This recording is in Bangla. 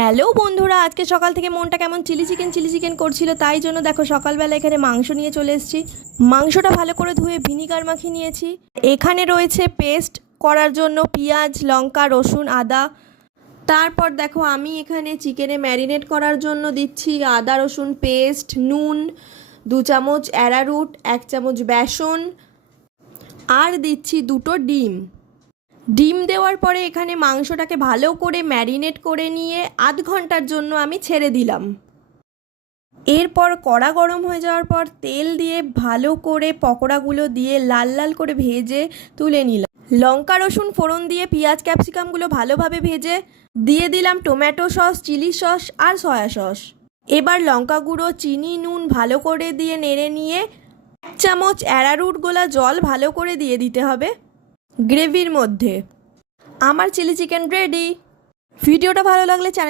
হ্যালো বন্ধুরা, আজকে সকাল থেকে মনটা কেমন চিলি চিকেন করছিল, তাই জন্য দেখো সকালবেলা এখানে মাংস নিয়ে চলে এসেছি। মাংসটা ভালো করে ধুয়ে ভিনিগার মাখিয়ে নিয়েছি। এখানে রয়েছে পেস্ট করার জন্য পেঁয়াজ, লঙ্কা, রসুন, আদা। তারপর দেখো আমি এখানে চিকেনে ম্যারিনেট করার জন্য দিচ্ছি আদা রসুন পেস্ট, নুন, 2 চামচ অ্যারারুট, 1 চামচ বেসন, আর দিচ্ছি 2টো ডিম। ডিম দেওয়ার পরে এখানে মাংসটাকে ভালো করে ম্যারিনেট করে নিয়ে আধ ঘন্টার জন্য আমি ছেড়ে দিলাম। এরপর কড়া গরম হয়ে যাওয়ার পর তেল দিয়ে ভালো করে পকোড়াগুলো দিয়ে লাল লাল করে ভেজে তুলে নিলাম। লঙ্কা রসুন ফোড়ন দিয়ে পেঁয়াজ ক্যাপসিকামগুলো ভালোভাবে ভেজে দিয়ে দিলাম টমেটো সস, চিলি সস আর সয়া সস। এবার লঙ্কা গুঁড়ো, চিনি, নুন ভালো করে দিয়ে নেড়ে নিয়ে 1 চামচ অ্যারারুট গোলা জল ভালো করে দিয়ে দিতে হবে গ্রেভির মধ্যে। আমার চিলি চিকেন রেডি। ভিডিওটা ভালো লাগলে চ্যানেল